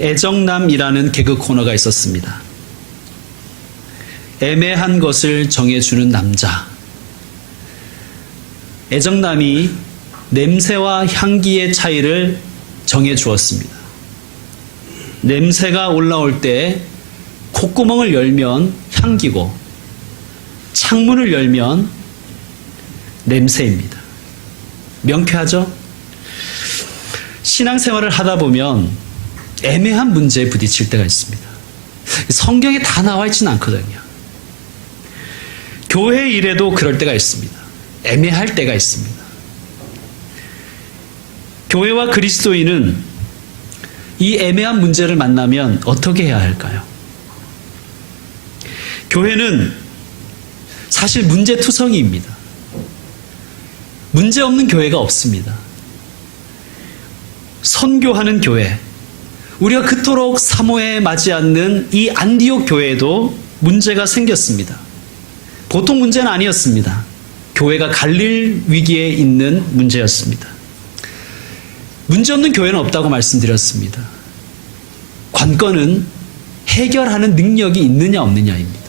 애정남이라는 개그 코너가 있었습니다. 애매한 것을 정해주는 남자. 애정남이 냄새와 향기의 차이를 정해주었습니다. 냄새가 올라올 때 콧구멍을 열면 향기고 창문을 열면 냄새입니다. 명쾌하죠? 신앙생활을 하다 보면 애매한 문제에 부딪힐 때가 있습니다. 성경에 다 나와 있지는 않거든요. 교회 일에도 그럴 때가 있습니다. 애매할 때가 있습니다. 교회와 그리스도인은 이 애매한 문제를 만나면 어떻게 해야 할까요? 교회는 사실 문제투성이입니다. 문제 없는 교회가 없습니다. 선교하는 교회, 우리가 그토록 사모에 맞지 않는 이 안디옥 교회에도 문제가 생겼습니다. 보통 문제는 아니었습니다. 교회가 갈릴 위기에 있는 문제였습니다. 문제 없는 교회는 없다고 말씀드렸습니다. 관건은 해결하는 능력이 있느냐 없느냐입니다.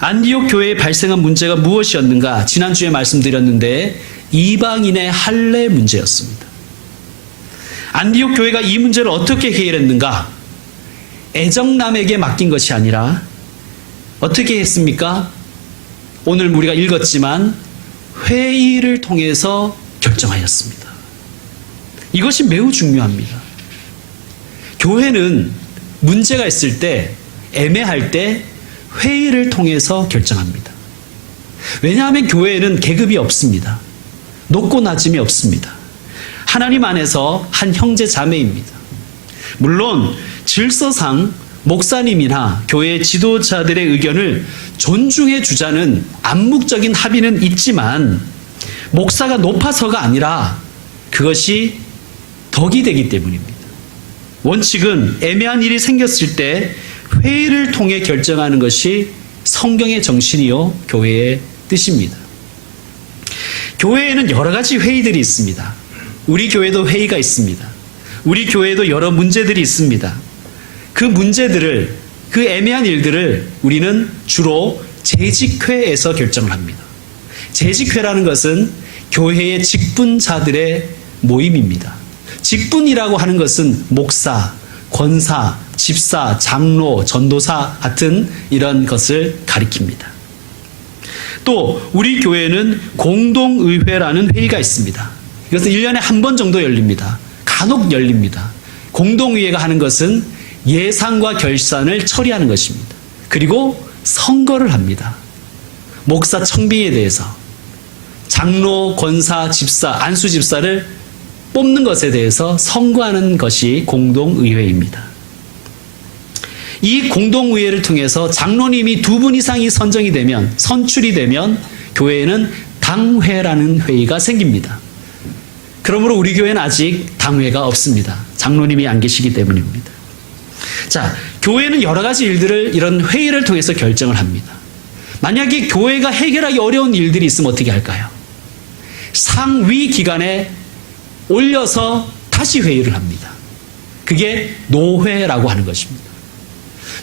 안디옥 교회에 발생한 문제가 무엇이었는가? 지난주에 말씀드렸는데 이방인의 할례 문제였습니다. 안디옥 교회가 이 문제를 어떻게 해결했는가? 애정남에게 맡긴 것이 아니라 어떻게 했습니까? 오늘 우리가 읽었지만 회의를 통해서 결정하였습니다. 이것이 매우 중요합니다. 교회는 문제가 있을 때, 애매할 때 회의를 통해서 결정합니다. 왜냐하면 교회에는 계급이 없습니다. 높고 낮음이 없습니다. 하나님 안에서 한 형제 자매입니다. 물론 질서상 목사님이나 교회 지도자들의 의견을 존중해 주자는 암묵적인 합의는 있지만 목사가 높아서가 아니라 그것이 덕이 되기 때문입니다. 원칙은 애매한 일이 생겼을 때 회의를 통해 결정하는 것이 성경의 정신이요 교회의 뜻입니다. 교회에는 여러 가지 회의들이 있습니다. 우리 교회도 회의가 있습니다. 우리 교회에도 여러 문제들이 있습니다. 그 문제들을, 그 애매한 일들을 우리는 주로 재직회에서 결정을 합니다. 재직회라는 것은 교회의 직분자들의 모임입니다. 직분이라고 하는 것은 목사, 권사, 집사, 장로, 전도사 같은 이런 것을 가리킵니다. 또 우리 교회는 공동의회라는 회의가 있습니다. 이것은 1년에 한 번 정도 열립니다. 간혹 열립니다. 공동의회가 하는 것은 예산과 결산을 처리하는 것입니다. 그리고 선거를 합니다. 목사 청빙에 대해서 장로, 권사, 집사, 안수 집사를 뽑는 것에 대해서 선거하는 것이 공동의회입니다. 이 공동의회를 통해서 장로님이 2분 이상이 선정이 되면, 선출이 되면 교회에는 당회라는 회의가 생깁니다. 그러므로 우리 교회는 아직 당회가 없습니다. 장로님이 안 계시기 때문입니다. 자, 교회는 여러 가지 일들을 이런 회의를 통해서 결정을 합니다. 만약에 교회가 해결하기 어려운 일들이 있으면 어떻게 할까요? 상위 기관에 올려서 다시 회의를 합니다. 그게 노회라고 하는 것입니다.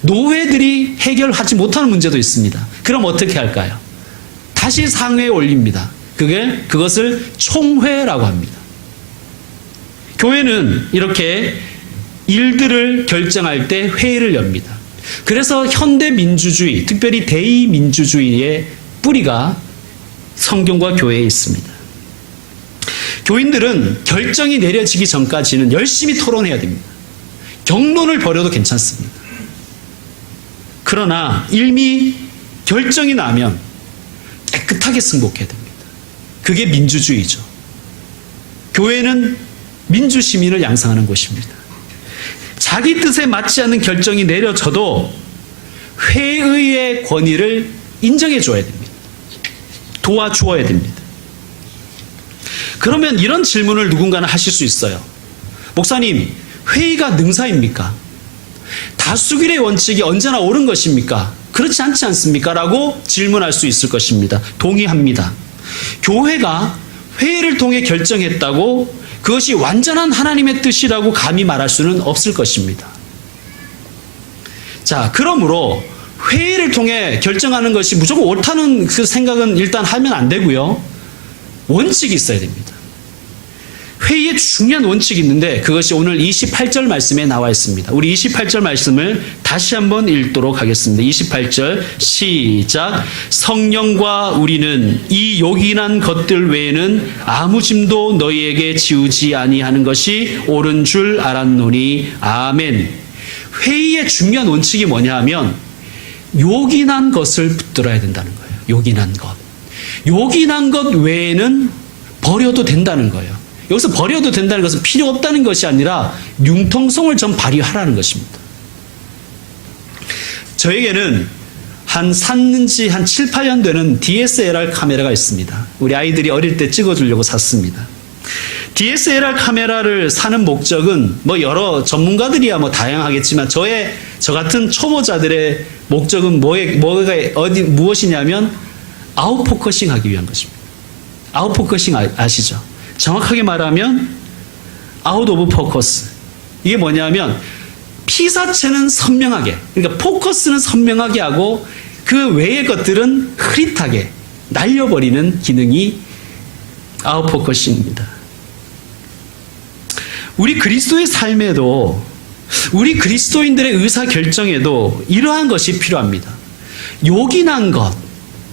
노회들이 해결하지 못하는 문제도 있습니다. 그럼 어떻게 할까요? 다시 상회에 올립니다. 그것을 총회라고 합니다. 교회는 이렇게 일들을 결정할 때 회의를 엽니다. 그래서 현대민주주의, 특별히 대의민주주의의 뿌리가 성경과 교회에 있습니다. 교인들은 결정이 내려지기 전까지는 열심히 토론해야 됩니다. 경론을 벌여도 괜찮습니다. 그러나 이미 결정이 나면 깨끗하게 승복해야 됩니다. 그게 민주주의죠. 교회는 민주시민을 양성하는 곳입니다. 자기 뜻에 맞지 않는 결정이 내려져도 회의의 권위를 인정해 줘야 됩니다. 도와주어야 됩니다. 그러면 이런 질문을 누군가는 하실 수 있어요. 목사님, 회의가 능사입니까? 다수결의 원칙이 언제나 옳은 것입니까? 그렇지 않지 않습니까? 라고 질문할 수 있을 것입니다. 동의합니다. 교회가 회의를 통해 결정했다고 그것이 완전한 하나님의 뜻이라고 감히 말할 수는 없을 것입니다. 자, 그러므로 회의를 통해 결정하는 것이 무조건 옳다는 그 생각은 일단 하면 안 되고요. 원칙이 있어야 됩니다. 회의에 중요한 원칙이 있는데 그것이 오늘 28절 말씀에 나와 있습니다. 우리 28절 말씀을 다시 한번 읽도록 하겠습니다. 28절 시작. 성령과 우리는 이 요긴한 것들 외에는 아무 짐도 너희에게 지우지 아니하는 것이 옳은 줄 알았노니 아멘. 회의의 중요한 원칙이 뭐냐 하면 요긴한 것을 붙들어야 된다는 거예요. 요긴한 것. 요긴한 것 외에는 버려도 된다는 거예요. 여기서 버려도 된다는 것은 필요 없다는 것이 아니라 융통성을 좀 발휘하라는 것입니다. 저에게는 샀는 지 한 7, 8년 되는 DSLR 카메라가 있습니다. 우리 아이들이 어릴 때 찍어주려고 샀습니다. DSLR 카메라를 사는 목적은 여러 전문가들이야 다양하겠지만 저 같은 초보자들의 목적은 무엇이냐면 아웃포커싱 하기 위한 것입니다. 아웃포커싱 아시죠? 정확하게 말하면 아웃 오브 포커스. 이게 뭐냐면 피사체는 선명하게, 그러니까 포커스는 선명하게 하고 그 외의 것들은 흐릿하게 날려버리는 기능이 아웃포커싱입니다. 우리 그리스도의 삶에도, 우리 그리스도인들의 의사결정에도 이러한 것이 필요합니다. 요긴한 것,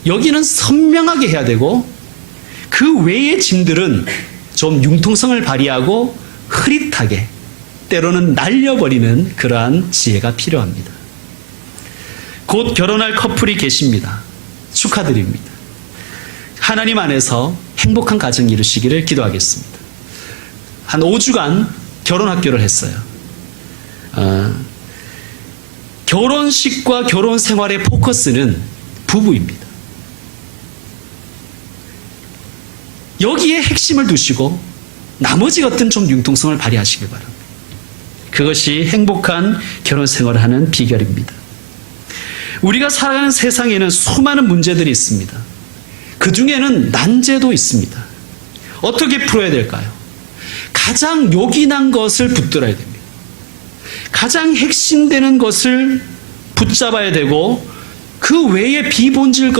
여기는 선명하게 해야 되고 그 외의 짐들은 좀 융통성을 발휘하고 흐릿하게, 때로는 날려버리는 그러한 지혜가 필요합니다. 곧 결혼할 커플이 계십니다. 축하드립니다. 하나님 안에서 행복한 가정 이루시기를 기도하겠습니다. 한 5주간 결혼학교를 했어요. 결혼식과 결혼 생활의 포커스는 부부입니다. 여기에 핵심을 두시고 나머지 것들은 좀 융통성을 발휘하시길 바랍니다. 그것이 행복한 결혼 생활을 하는 비결입니다. 우리가 살아가는 세상에는 수많은 문제들이 있습니다. 그 중에는 난제도 있습니다. 어떻게 풀어야 될까요? 가장 요긴한 것을 붙들어야 됩니다. 가장 핵심되는 것을 붙잡아야 되고 그 외의 비본질에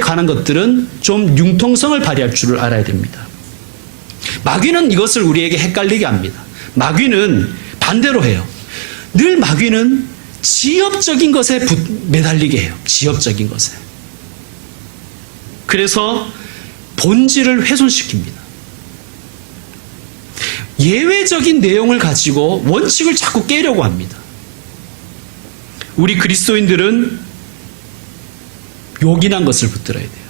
관한 것들은 좀 융통성을 발휘할 줄을 알아야 됩니다. 마귀는 이것을 우리에게 헷갈리게 합니다. 마귀는 반대로 해요. 늘 마귀는 지엽적인 것에 매달리게 해요. 지엽적인 것에. 그래서 본질을 훼손시킵니다. 예외적인 내용을 가지고 원칙을 자꾸 깨려고 합니다. 우리 그리스도인들은 요긴한 것을 붙들어야 돼요.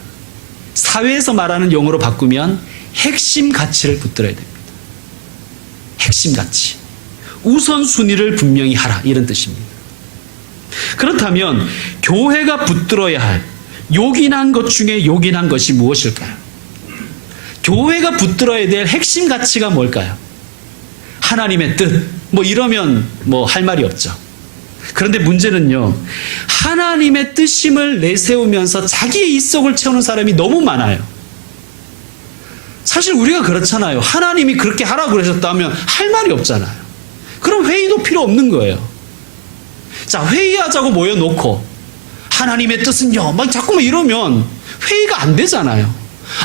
사회에서 말하는 용어로 바꾸면 핵심 가치를 붙들어야 됩니다. 핵심 가치. 우선순위를 분명히 하라. 이런 뜻입니다. 그렇다면 교회가 붙들어야 할 요긴한 것 중에 요긴한 것이 무엇일까요? 교회가 붙들어야 될 핵심 가치가 뭘까요? 하나님의 뜻. 이러면 할 말이 없죠. 그런데 문제는요, 하나님의 뜻임을 내세우면서 자기의 입속을 채우는 사람이 너무 많아요. 사실 우리가 그렇잖아요. 하나님이 그렇게 하라고 그러셨다면 할 말이 없잖아요. 그럼 회의도 필요 없는 거예요. 자, 회의하자고 모여놓고 하나님의 뜻은요, 자꾸만 이러면 회의가 안 되잖아요.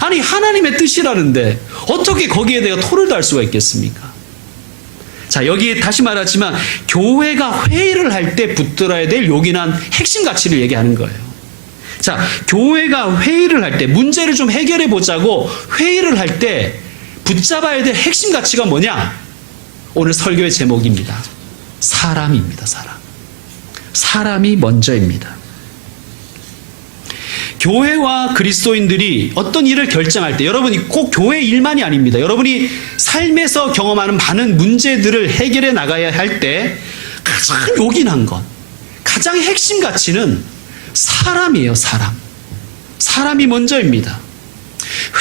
아니, 하나님의 뜻이라는데 어떻게 거기에 대해 토를 달 수가 있겠습니까? 자, 여기에 다시 말하지만 교회가 회의를 할 때 붙들어야 될 요긴한 핵심 가치를 얘기하는 거예요. 자, 교회가 회의를 할 때 문제를 좀 해결해 보자고 회의를 할 때 붙잡아야 될 핵심 가치가 뭐냐? 오늘 설교의 제목입니다. 사람입니다. 사람. 사람이 먼저입니다. 교회와 그리스도인들이 어떤 일을 결정할 때, 여러분이 꼭 교회 일만이 아닙니다. 여러분이 삶에서 경험하는 많은 문제들을 해결해 나가야 할 때 가장 요긴한 것, 가장 핵심 가치는 사람이에요. 사람. 사람이 먼저입니다.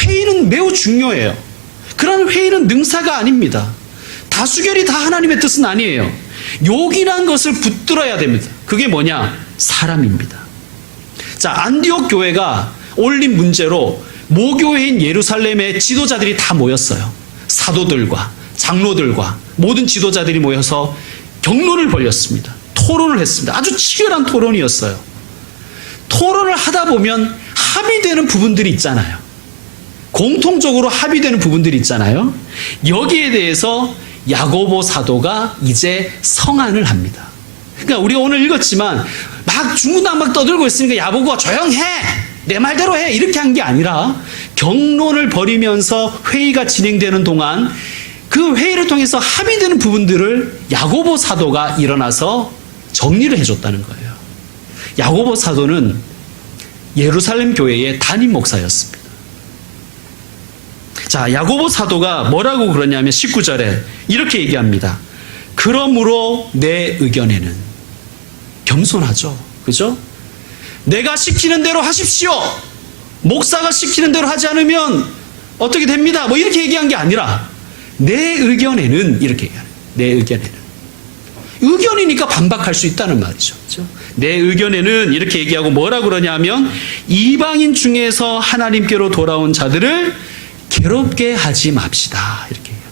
회의는 매우 중요해요. 그런 회의는 능사가 아닙니다. 다수결이 다 하나님의 뜻은 아니에요. 요긴한 것을 붙들어야 됩니다. 그게 뭐냐? 사람입니다. 자, 안디옥 교회가 올린 문제로 모교회인 예루살렘의 지도자들이 다 모였어요. 사도들과 장로들과 모든 지도자들이 모여서 격론을 벌였습니다. 토론을 했습니다. 아주 치열한 토론이었어요. 토론을 하다 보면 합의되는 부분들이 있잖아요. 공통적으로 합의되는 부분들이 있잖아요. 여기에 대해서 야고보 사도가 이제 성안을 합니다. 그러니까 우리가 오늘 읽었지만 막 중구난방 떠들고 있으니까 야고보가 조용해! 내 말대로 해! 이렇게 한 게 아니라 격론을 벌이면서 회의가 진행되는 동안 그 회의를 통해서 합의되는 부분들을 야고보 사도가 일어나서 정리를 해줬다는 거예요. 야고보 사도는 예루살렘 교회의 담임 목사였습니다. 자, 야고보 사도가 뭐라고 그러냐면 19절에 이렇게 얘기합니다. 그러므로 내 의견에는 겸손하죠. 그죠? 내가 시키는 대로 하십시오. 목사가 시키는 대로 하지 않으면 어떻게 됩니다. 뭐 이렇게 얘기한 게 아니라 내 의견에는 이렇게 얘기하는 거예요. 내 의견에는. 의견이니까 반박할 수 있다는 말이죠. 그렇죠? 내 의견에는 이렇게 얘기하고 뭐라고 그러냐면 이방인 중에서 하나님께로 돌아온 자들을 괴롭게 하지 맙시다. 이렇게 얘기해요.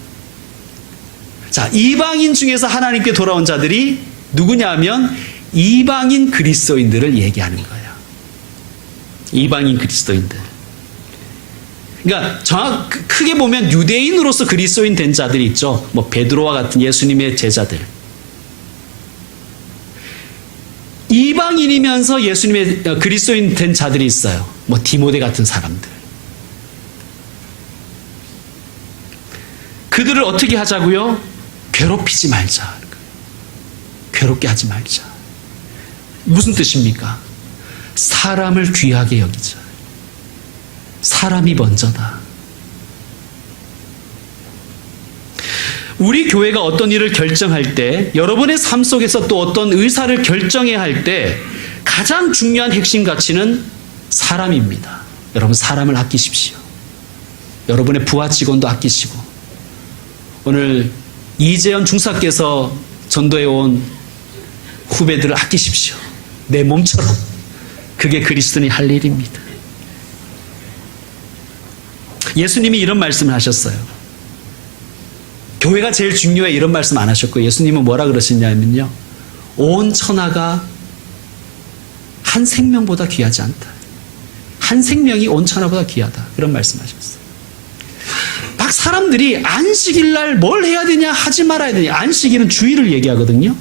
자, 이방인 중에서 하나님께 돌아온 자들이 누구냐면 이방인 그리스도인들을 얘기하는 거예요. 이방인 그리스도인들. 그러니까 크게 보면 유대인으로서 그리스도인 된 자들이 있죠. 뭐 베드로와 같은 예수님의 제자들. 이방인이면서 예수님의 그리스도인 된 자들이 있어요. 뭐 디모데 같은 사람들. 그들을 어떻게 하자고요? 괴롭히지 말자. 괴롭게 하지 말자. 무슨 뜻입니까? 사람을 귀하게 여기자. 사람이 먼저다. 우리 교회가 어떤 일을 결정할 때, 여러분의 삶 속에서 또 어떤 의사를 결정해야 할 때 가장 중요한 핵심 가치는 사람입니다. 여러분 사람을 아끼십시오. 여러분의 부하 직원도 아끼시고, 오늘 이재현 중사께서 전도해 온 후배들을 아끼십시오. 내 몸처럼. 그게 그리스도인이 할 일입니다. 예수님이 이런 말씀을 하셨어요. 교회가 제일 중요해 이런 말씀 안 하셨고, 예수님은 뭐라 그러시냐면요, 온 천하가 한 생명보다 귀하지 않다. 한 생명이 온 천하보다 귀하다. 그런 말씀하셨어요. 막 사람들이 안식일날 뭘 해야 되냐 하지 말아야 되냐, 안식일은 주일을 얘기하거든요.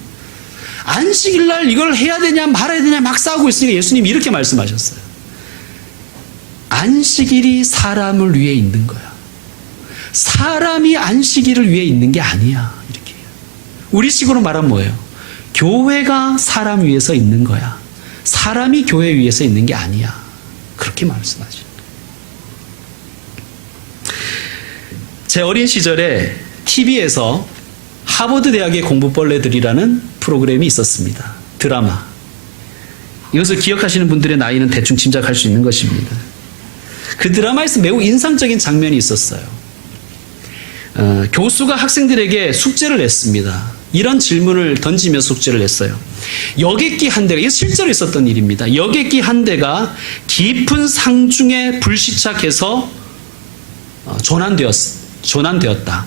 안식일날 이걸 해야 되냐 말아야 되냐 막 싸우고 있으니까 예수님이 이렇게 말씀하셨어요. 안식일이 사람을 위해 있는 거야. 사람이 안식일을 위해 있는 게 아니야. 이렇게. 우리식으로 말하면 뭐예요? 교회가 사람 위해서 있는 거야. 사람이 교회 위해서 있는 게 아니야. 그렇게 말씀하죠. 제 어린 시절에 TV에서 하버드 대학의 공부벌레들이라는 프로그램이 있었습니다. 드라마. 이것을 기억하시는 분들의 나이는 대충 짐작할 수 있는 것입니다. 그 드라마에서 매우 인상적인 장면이 있었어요. 교수가 학생들에게 숙제를 냈습니다. 이런 질문을 던지면서 숙제를 냈어요. 여객기 한 대가, 이게 실제로 있었던 일입니다. 여객기 한 대가 깊은 상중에 불시착해서 조난되었다.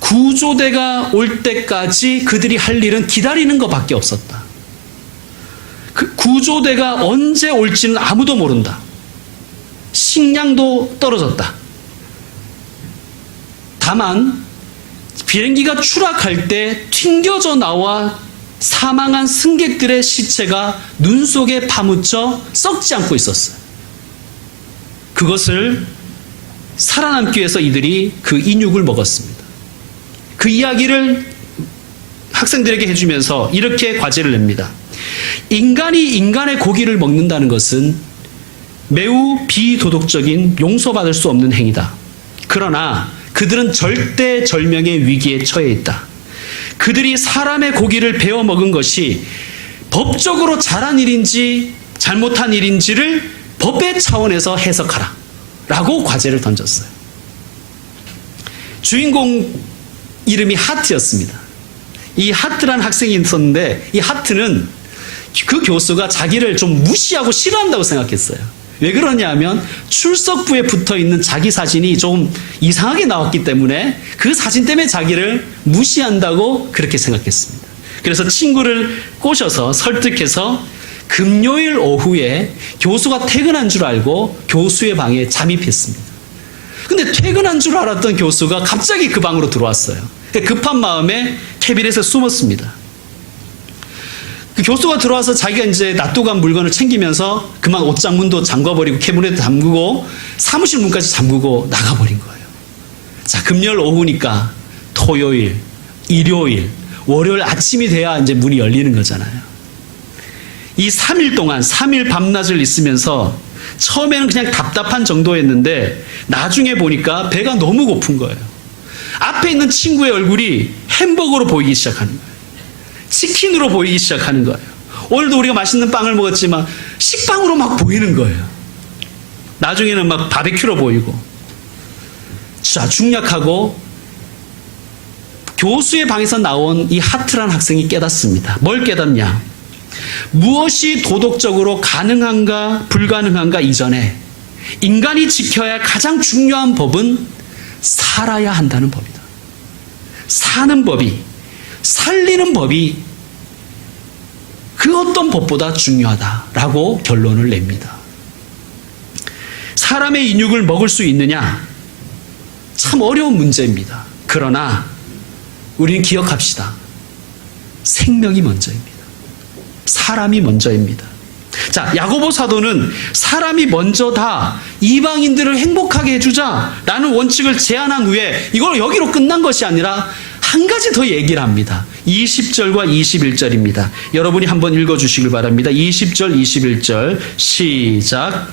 구조대가 올 때까지 그들이 할 일은 기다리는 것밖에 없었다. 그 구조대가 언제 올지는 아무도 모른다. 식량도 떨어졌다. 다만 비행기가 추락할 때 튕겨져 나와 사망한 승객들의 시체가 눈 속에 파묻혀 썩지 않고 있었어요. 그것을 살아남기 위해서 이들이 그 인육을 먹었습니다. 그 이야기를 학생들에게 해주면서 이렇게 과제를 냅니다. 인간이 인간의 고기를 먹는다는 것은 매우 비도덕적인 용서받을 수 없는 행위다. 그러나 그들은 절대절명의 위기에 처해 있다. 그들이 사람의 고기를 베어 먹은 것이 법적으로 잘한 일인지 잘못한 일인지를 법의 차원에서 해석하라. 라고 과제를 던졌어요. 주인공 이름이 하트였습니다. 이 하트라는 학생이 있었는데, 이 하트는 그 교수가 자기를 좀 무시하고 싫어한다고 생각했어요. 왜 그러냐면 출석부에 붙어 있는 자기 사진이 좀 이상하게 나왔기 때문에 그 사진 때문에 자기를 무시한다고 그렇게 생각했습니다. 그래서 친구를 꼬셔서 설득해서 금요일 오후에 교수가 퇴근한 줄 알고 교수의 방에 잠입했습니다. 근데 퇴근한 줄 알았던 교수가 갑자기 그 방으로 들어왔어요. 급한 마음에 캐비넷에 숨었습니다. 그 교수가 들어와서 자기가 이제 놔두고 간 물건을 챙기면서 그만 옷장문도 잠궈버리고 캐비넷도 잠그고 사무실 문까지 잠그고 나가버린 거예요. 자, 금요일 오후니까 토요일, 일요일, 월요일 아침이 돼야 이제 문이 열리는 거잖아요. 이 3일 동안 3일 밤낮을 있으면서 처음에는 그냥 답답한 정도였는데 나중에 보니까 배가 너무 고픈 거예요. 앞에 있는 친구의 얼굴이 햄버거로 보이기 시작하는 거예요. 치킨으로 보이기 시작하는 거예요. 오늘도 우리가 맛있는 빵을 먹었지만 식빵으로 막 보이는 거예요. 나중에는 막 바베큐로 보이고. 자, 중략하고 교수의 방에서 나온 이 하트란 학생이 깨닫습니다. 뭘 깨닫냐? 무엇이 도덕적으로 가능한가 불가능한가 이전에 인간이 지켜야 할 가장 중요한 법은 살아야 한다는 법이다. 사는 법이, 살리는 법이 그 어떤 법보다 중요하다라고 결론을 냅니다. 사람의 인육을 먹을 수 있느냐? 참 어려운 문제입니다. 그러나 우리는 기억합시다. 생명이 먼저입니다. 사람이 먼저입니다. 자, 야고보 사도는 사람이 먼저다, 이방인들을 행복하게 해주자라는 원칙을 제안한 후에 이걸 여기로 끝난 것이 아니라 한 가지 더 얘기를 합니다. 20절과 21절입니다. 여러분이 한번 읽어주시길 바랍니다. 20절, 21절 시작.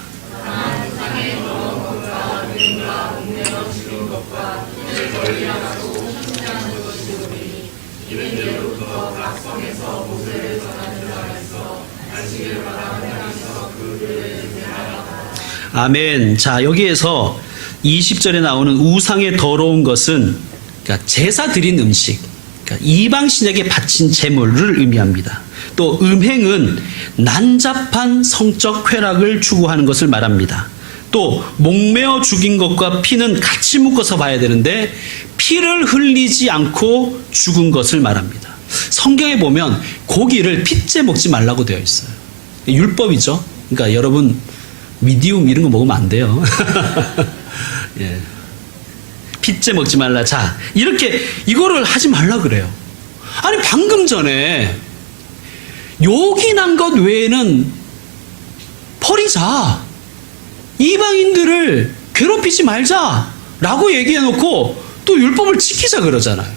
아멘. 자, 여기에서 20절에 나오는 우상의 더러운 것은 그러니까 제사 드린 음식, 그러니까 이방신에게 바친 제물을 의미합니다. 또 음행은 난잡한 성적 쾌락을 추구하는 것을 말합니다. 또 목매어 죽인 것과 피는 같이 묶어서 봐야 되는데 피를 흘리지 않고 죽은 것을 말합니다. 성경에 보면 고기를 핏째 먹지 말라고 되어 있어요. 율법이죠. 그러니까 여러분 미디움 이런 거 먹으면 안 돼요. 예. 핏째 먹지 말라. 자, 이렇게 이거를 하지 말라 그래요. 아니 방금 전에 요긴한 것 외에는 버리자. 이방인들을 괴롭히지 말자라고 얘기해놓고 또 율법을 지키자 그러잖아요.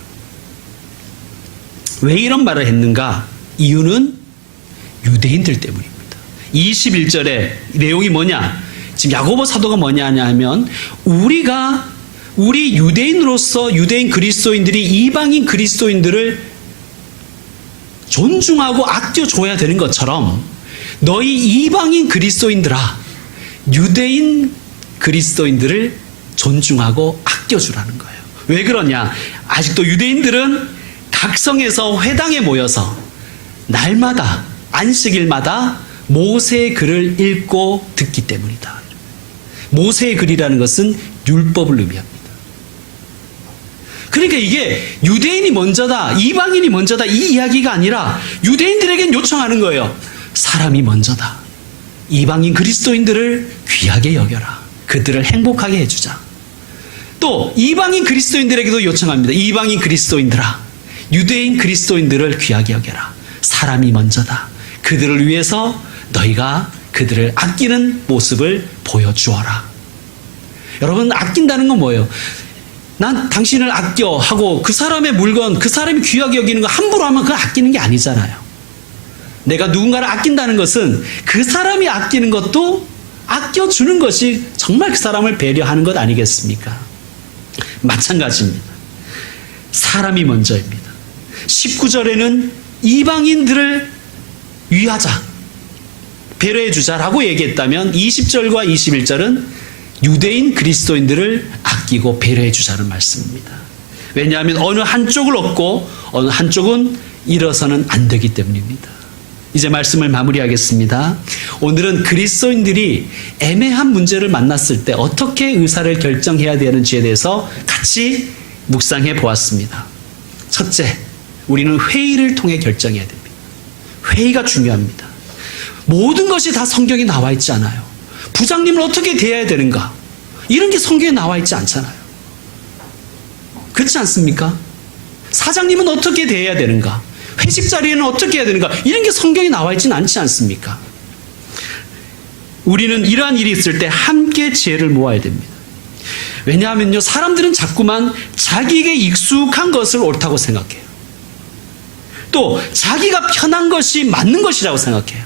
왜 이런 말을 했는가? 이유는 유대인들 때문입니다. 21절에 내용이 뭐냐? 지금 야고보 사도가 뭐냐 하면 우리 유대인으로서 유대인 그리스도인들이 이방인 그리스도인들을 존중하고 아껴줘야 되는 것처럼 너희 이방인 그리스도인들아 유대인 그리스도인들을 존중하고 아껴주라는 거예요. 왜 그러냐? 아직도 유대인들은 각성에서 회당에 모여서 날마다 안식일마다 모세의 글을 읽고 듣기 때문이다. 모세의 글이라는 것은 율법을 의미합니다. 그러니까 이게 유대인이 먼저다, 이방인이 먼저다 이 이야기가 아니라 유대인들에겐 요청하는 거예요. 사람이 먼저다. 이방인 그리스도인들을 귀하게 여겨라. 그들을 행복하게 해주자. 또 이방인 그리스도인들에게도 요청합니다. 이방인 그리스도인들아, 유대인 그리스도인들을 귀하게 여겨라. 사람이 먼저다. 그들을 위해서 너희가 그들을 아끼는 모습을 보여주어라. 여러분, 아낀다는 건 뭐예요? 난 당신을 아껴 하고 그 사람의 물건, 그 사람이 귀하게 여기는 거 함부로 하면 그건 아끼는 게 아니잖아요. 내가 누군가를 아낀다는 것은 그 사람이 아끼는 것도 아껴주는 것이 정말 그 사람을 배려하는 것 아니겠습니까? 마찬가지입니다. 사람이 먼저입니다. 19절에는 이방인들을 위하자, 배려해주자라고 얘기했다면 20절과 21절은 유대인 그리스도인들을 아끼고 배려해주자는 말씀입니다. 왜냐하면 어느 한쪽을 얻고 어느 한쪽은 잃어서는 안 되기 때문입니다. 이제 말씀을 마무리하겠습니다. 오늘은 그리스도인들이 애매한 문제를 만났을 때 어떻게 의사를 결정해야 되는지에 대해서 같이 묵상해 보았습니다. 첫째, 우리는 회의를 통해 결정해야 됩니다. 회의가 중요합니다. 모든 것이 다 성경에 나와 있지 않아요. 부장님을 어떻게 대해야 되는가? 이런 게 성경에 나와 있지 않잖아요. 그렇지 않습니까? 사장님은 어떻게 대해야 되는가? 회식 자리에는 어떻게 해야 되는가? 이런 게 성경에 나와 있지는 않지 않습니까? 우리는 이러한 일이 있을 때 함께 지혜를 모아야 됩니다. 왜냐하면요, 사람들은 자꾸만 자기에게 익숙한 것을 옳다고 생각해요. 또 자기가 편한 것이 맞는 것이라고 생각해요.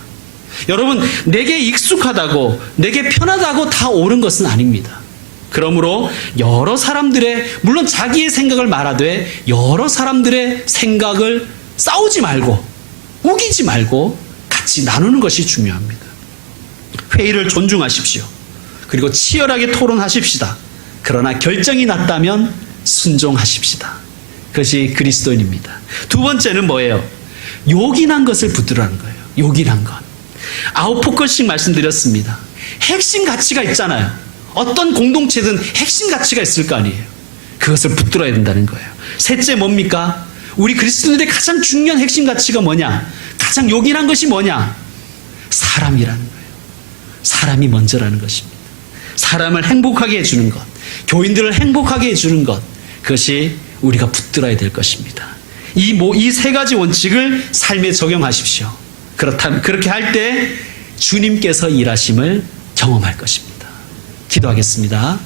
여러분, 내게 익숙하다고, 내게 편하다고 다 옳은 것은 아닙니다. 그러므로 여러 사람들의, 물론 자기의 생각을 말하되 여러 사람들의 생각을 싸우지 말고 우기지 말고 같이 나누는 것이 중요합니다. 회의를 존중하십시오. 그리고 치열하게 토론하십시다. 그러나 결정이 났다면 순종하십시다. 그것이 그리스도인입니다. 두 번째는 뭐예요? 요긴한 것을 붙들라는 거예요. 요긴한 것. 9포커씩 말씀드렸습니다. 핵심 가치가 있잖아요. 어떤 공동체든 핵심 가치가 있을 거 아니에요. 그것을 붙들어야 된다는 거예요. 셋째 뭡니까? 우리 그리스도인들의 가장 중요한 핵심 가치가 뭐냐? 가장 요긴한 것이 뭐냐? 사람이라는 거예요. 사람이 먼저라는 것입니다. 사람을 행복하게 해주는 것, 교인들을 행복하게 해주는 것, 그것이 우리가 붙들어야 될 것입니다. 이 세 가지 원칙을 삶에 적용하십시오. 그렇게 할 때 주님께서 일하심을 경험할 것입니다. 기도하겠습니다.